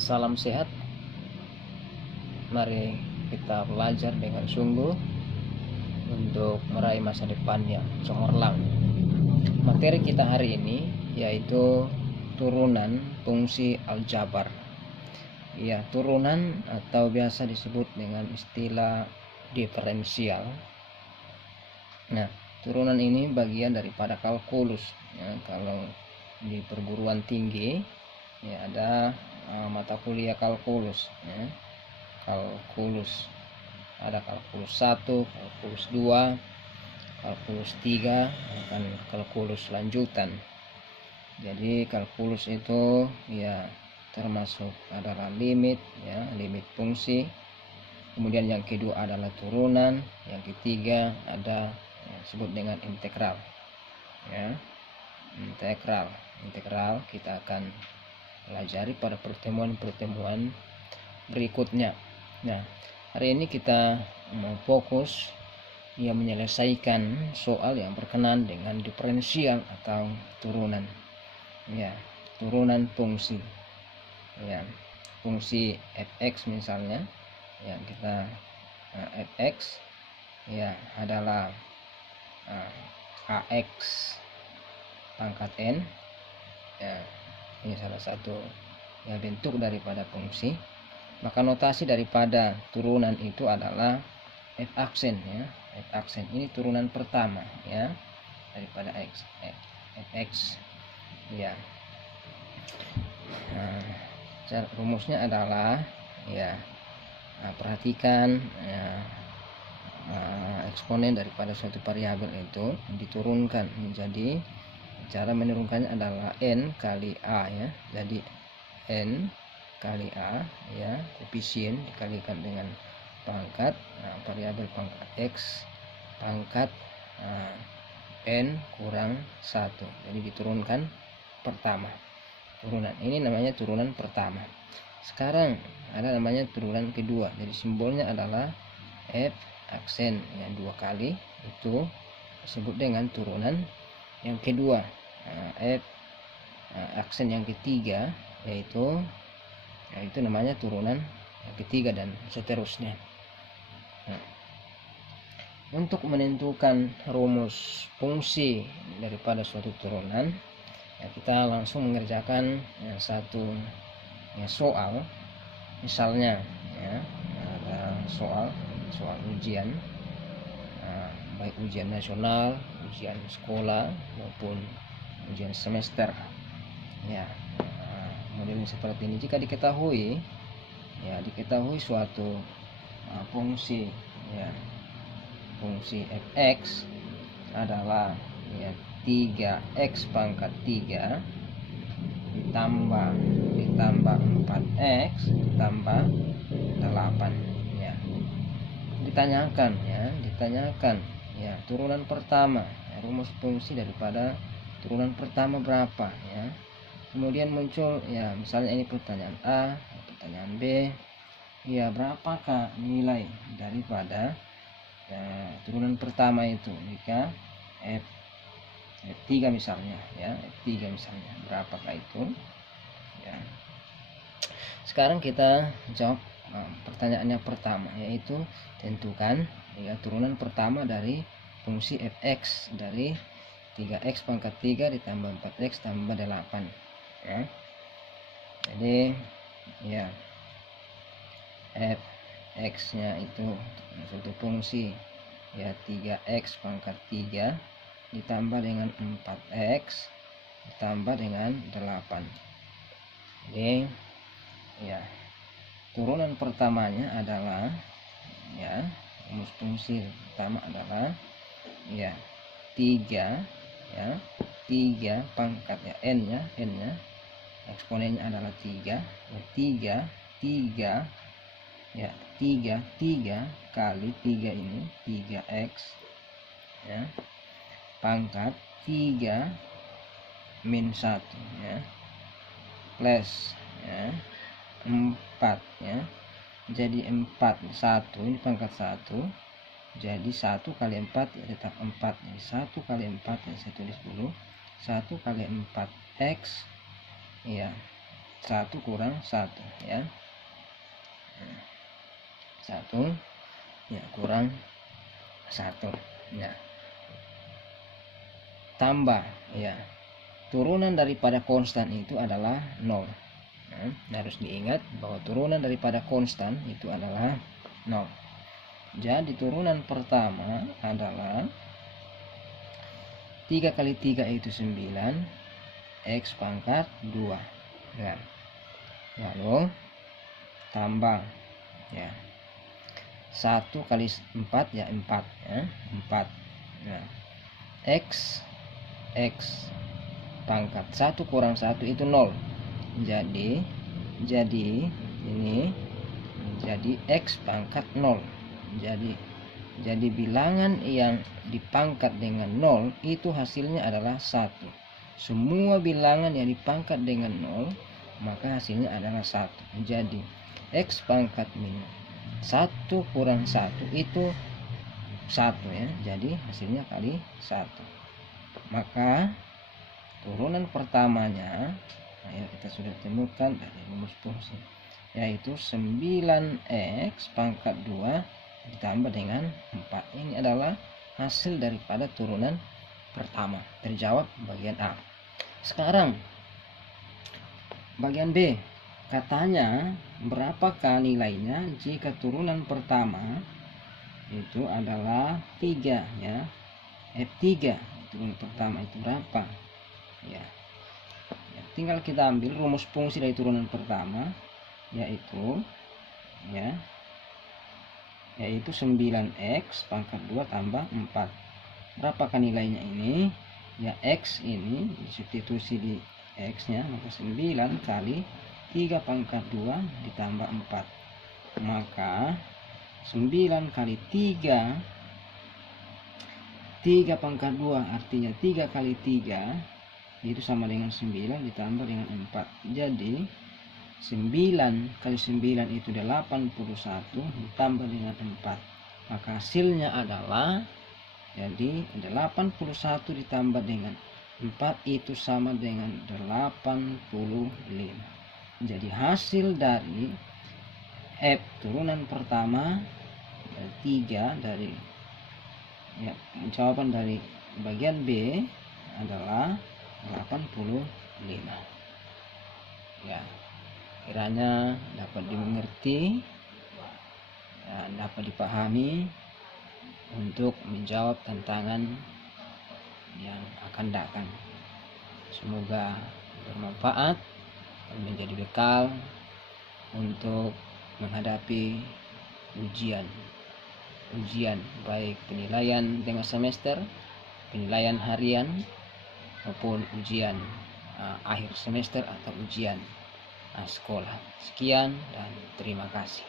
Salam sehat. Mari kita belajar dengan sungguh untuk meraih masa depan yang cemerlang. Materi kita hari ini yaitu turunan fungsi aljabar. Ya, turunan atau biasa disebut dengan istilah diferensial. Nah, turunan ini bagian daripada kalkulus. Ya, kalau di perguruan tinggi ya ada mata kuliah kalkulus. Ya. Kalkulus ada kalkulus 1, kalkulus 2, kalkulus 3, akan kalkulus lanjutan. Jadi kalkulus itu ya termasuk adalah limit, ya, limit fungsi. Kemudian yang kedua adalah turunan, yang ketiga ada yang disebut dengan integral. Ya, integral kita akan pelajari pada pertemuan-pertemuan berikutnya. Nah, hari ini kita mau fokus menyelesaikan soal yang berkenaan dengan diferensial atau turunan. Ya, turunan fungsi. Ya, fungsi fx misalnya, ya kita fx ya adalah ax pangkat n. Ya, ini salah satu ya bentuk daripada fungsi. Maka notasi daripada turunan itu adalah f aksen, ya. F aksen ini turunan pertama ya daripada fx. Ya. Nah, rumusnya adalah ya perhatikan ya, eksponen daripada suatu variabel itu diturunkan menjadi, cara menurunkannya adalah n kali a ya. Jadi n kali a ya, koefisien dikalikan dengan pangkat variabel pangkat x pangkat n kurang 1. Jadi diturunkan pertama. Turunan ini namanya turunan pertama. Sekarang ada namanya turunan kedua. Jadi simbolnya adalah f aksen yang 2 kali, itu disebut dengan turunan yang kedua. F aksen yang ketiga yaitu namanya turunan yang ketiga dan seterusnya. Nah, untuk menentukan rumus fungsi daripada suatu turunan, ya kita langsung mengerjakan satu soal. Misalnya ya, ada soal ujian, baik ujian nasional, ujian sekolah maupun ujian semester. Ya, modelnya seperti ini. Jika diketahui suatu fungsi ya, fungsi fx adalah ya 3x pangkat 3 ditambah 4x ditambah 8 ya. Ditanyakan ya turunan pertama, ya, rumus fungsi daripada turunan pertama berapa ya. Kemudian muncul ya misalnya ini pertanyaan A, pertanyaan B, ya berapakah nilai daripada turunan pertama itu jika F3 misalnya ya, F3 misalnya berapakah itu ya. Sekarang kita jawab pertanyaannya pertama, yaitu tentukan ya turunan pertama dari fungsi fx dari 3x pangkat 3 ditambah 4x tambah 8 ya. Jadi ya fx nya itu suatu fungsi ya 3x pangkat 3 ditambah dengan 4x ditambah dengan 8. Jadi ya turunan pertamanya adalah ya rumus fungsi pertama adalah ya 3 ya 3 pangkat ya n nya eksponennya adalah 3 ya 3 ya 3 kali 3 ini 3x ya pangkat 3 min 1 ya plus ya 4 ya. Jadi 1 ini pangkat 1, jadi 1 kali 4 ya tetap 4. Jadi 1 kali 4 ya saya tulis dulu 1 kali 4x ya 1 kurang 1 ya. 1 ya kurang 1 ya. Tambah ya. Turunan daripada konstan itu adalah 0. Harus diingat bahwa turunan daripada konstan itu adalah 0. Jadi turunan pertama adalah 3 kali 3 itu 9, X pangkat 2 ya. Lalu tambah ya, 1 kali 4 ya 4 ya, 4 ya. X pangkat 1 kurang 1 itu 0. Jadi ini jadi X pangkat 0. Jadi bilangan yang dipangkat dengan 0 itu hasilnya adalah 1. Semua bilangan yang dipangkat dengan 0 maka hasilnya adalah 1. Jadi X pangkat min 1 kurang 1 itu 1 ya. Jadi hasilnya kali 1. Maka turunan pertamanya kita sudah temukan dari rumus fungsi, yaitu 9x pangkat 2 ditambah dengan 4. Ini adalah hasil daripada turunan pertama. Terjawab bagian A. Sekarang bagian B. Katanya berapakah nilainya jika turunan pertama itu adalah 3 ya. F3 turunan pertama itu berapa ya. Tinggal kita ambil rumus fungsi dari turunan pertama, yaitu 9x pangkat 2 tambah 4. Berapakah nilainya ini? Ya, X ini disubstitusi di X nya, maka 9 kali 3 pangkat 2 ditambah 4. Maka 9 kali 3 pangkat 2 artinya 3 kali 3 itu sama dengan 9 ditambah dengan 4. Jadi 9 kali 9 itu 81 ditambah dengan 4. Maka hasilnya adalah, jadi 81 ditambah dengan 4 itu sama dengan 85. Jadi hasil dari F turunan pertama 3 dari ya, jawaban dari bagian B adalah 85 ya. Kiranya dapat dimengerti dan dapat dipahami untuk menjawab tantangan yang akan datang. Semoga bermanfaat dan menjadi bekal untuk menghadapi ujian baik penilaian tengah semester, penilaian harian maupun ujian akhir semester atau ujian sekolah. Sekian dan terima kasih.